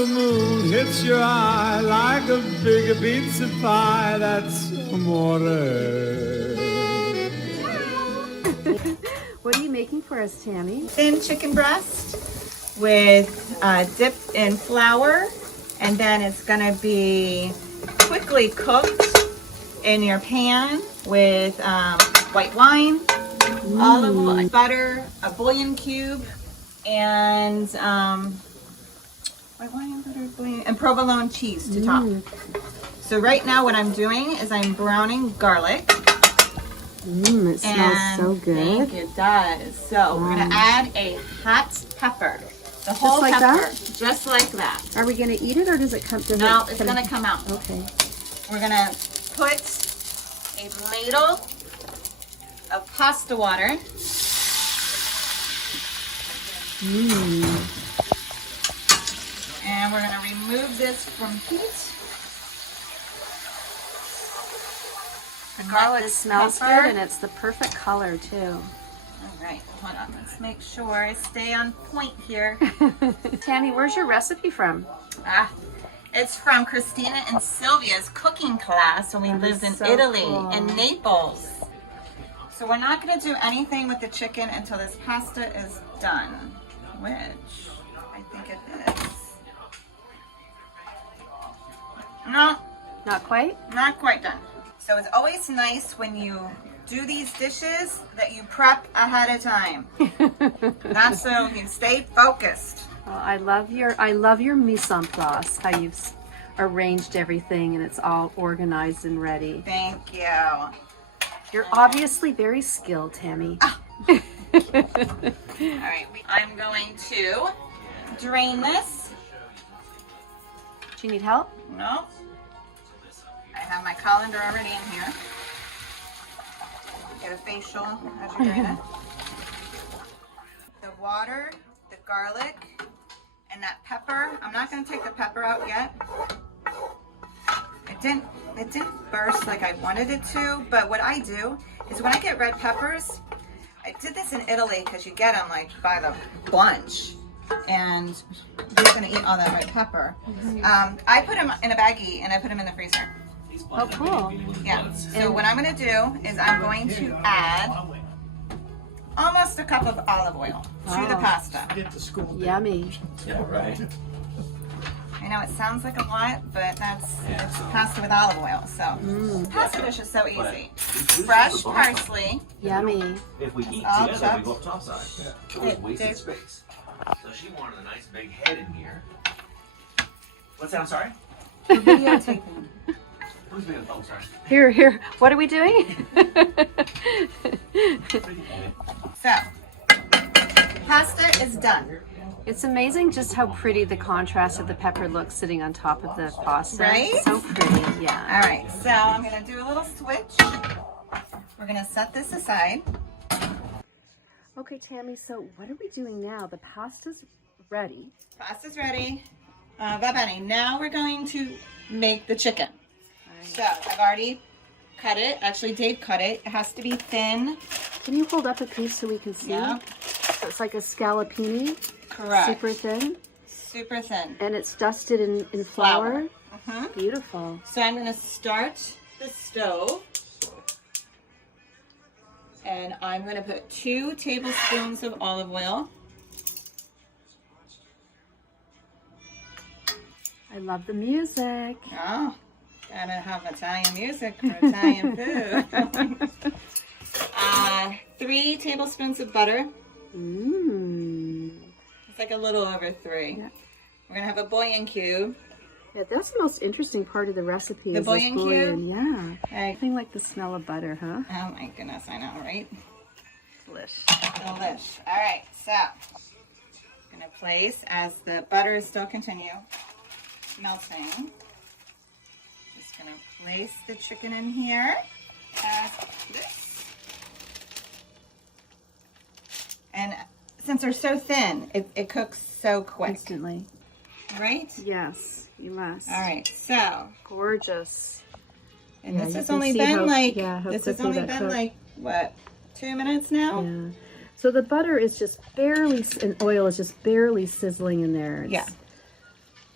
the moon hits your eye like a big pizza pie, that's amore. What are you making for us, Tammy? Thin chicken breast with dip in flour, and then it's gonna be quickly cooked in your pan with white wine, olive oil, butter, a bouillon cube, and white wine, butter, bouillon, and provolone cheese to top. So right now what I'm doing is I'm browning garlic. It smells so good. I think it does. So we're gonna add a hot pepper. The whole like pepper. that? Just like that. Are we gonna eat it or does it come? No, it's gonna come out. Okay. We're gonna put a ladle of pasta water. And we're gonna remove this from heat. The garlic smells good and it's the perfect color too. All right, hold on. Let's make sure I stay on point here. Tammy, where's your recipe from? It's from Christina and Sylvia's cooking class when we lived in so Italy, cool. in Naples. So we're not going to do anything with the chicken until this pasta is done, which I think it is. No, Not quite? not quite done. So it's always nice when you do these dishes that you prep ahead of time. That's so you stay focused. Well, I love your mise en place, how you've arranged everything and it's all organized and ready. Thank you. You're obviously very skilled, Tammy. All right, I'm going to drain this. Do you need help? No. I have my colander already in here. Get a facial as you drain it. The water, the garlic, and that pepper. I'm not going to take the pepper out yet. It didn't burst like I wanted it to, but what I do is when I get red peppers, I did this in Italy because you get them like by the bunch, and you're going to eat all that red pepper. I put them in a baggie and I put them in the freezer. Oh, cool. Yeah. So what I'm going to do is I'm going to add almost a cup of olive oil to the pasta. Yummy. Yeah, right. I know it sounds like a lot, but it's pasta with olive oil. So pasta dish is so easy. Fresh parsley. Yummy. If we eat all together, we chopped. go up topside. It was wasted space. So she wanted a nice big head in here. What's that? I'm sorry? Videotaping. Who's being? Oh, sorry. Here. What are we doing? So pasta is done. It's amazing just how pretty the contrast of the pepper looks sitting on top of the pasta. Right? So pretty, yeah. All right. So I'm going to do a little switch. We're going to set this aside. Okay, Tammy, so what are we doing now? The pasta's ready. Pasta's ready. Va bene. Now we're going to make the chicken. So I've already cut it. Actually, Dave cut it. It has to be thin. Can you hold up a piece so we can see? Yeah. So it's like a scallopini. Correct. Super thin. Super thin. And it's dusted in flour. Beautiful. So I'm going to start the stove. And I'm going to put 2 tablespoons of olive oil. I love the music. Oh, gotta have Italian music for Italian food. 3 tablespoons of butter. It's like a little over 3. Yeah. We're gonna have a bouillon cube. Yeah, that's the most interesting part of the recipe. The is this bouillon cube? Yeah. Okay. Nothing like the smell of butter, huh? Oh my goodness, I know, right? Delish. Delish. All right, so I'm gonna place as the butter is still continue melting. Just gonna place the chicken in here as this. And since they're so thin, it cooks so quick, Instantly. right? Yes, you must. All right, so Gorgeous. and Yeah, this you has can only see been how- like yeah, how this has quickly only that been cooked. like what, 2 minutes now? Yeah. So the butter is just barely, and oil is just barely sizzling in there. Yeah.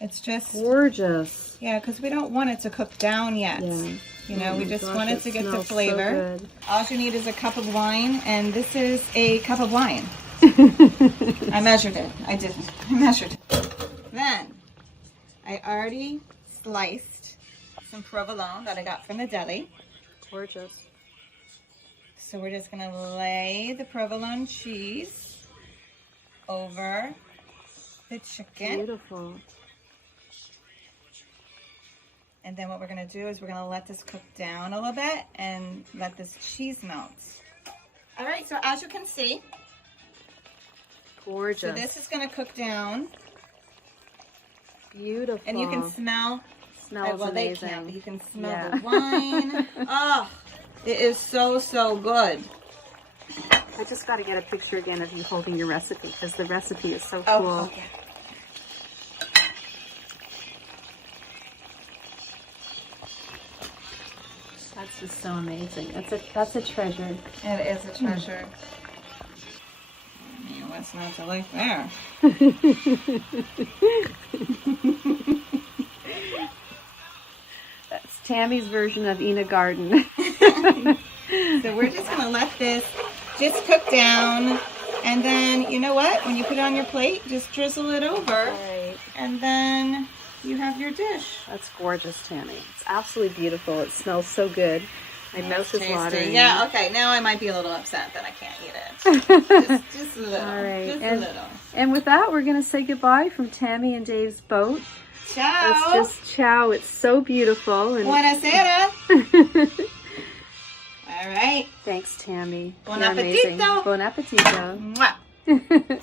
It's just, Gorgeous. yeah, because we don't want it to cook down yet. Yeah. You know, Oh we my just gosh, want it to get the smells so flavor. good. All you need is a cup of wine, and this is a cup of wine. I measured it. I didn't. I measured it. Then, I already sliced some provolone that I got from the deli. Gorgeous. So we're just gonna lay the provolone cheese over the chicken. Beautiful. And then what we're gonna do is we're gonna let this cook down a little bit and let this cheese melt. All right, so as you can see, Gorgeous. so this is gonna cook down. Beautiful. And you can smell, Smells well, they amazing. can't, but you can smell Yeah. the wine. Oh, it is so, so good. I just got to get a picture again of you holding your recipe because the recipe is so Oh, cool. yeah. That's just so amazing. That's a treasure. It is a treasure. I mean, what's not to like there? That's Tammy's version of Ina Garden. So we're just gonna let this just cook down, and then you know what? When you put it on your plate, just drizzle it over, Right. and then you have your dish. That's gorgeous, Tammy. It's absolutely beautiful. It smells so good. My mouth is Tasty. watering. Yeah. Okay. Now I might be a little upset that I can't eat it. just a little. All right. Just a And, little. and with that, we're going to say goodbye from Tammy and Dave's boat. Ciao. Let's just chow. It's so beautiful. And Buonasera. All right. thanks, Tammy. Buon You're amazing. appetito. Buon appetito. Mwah.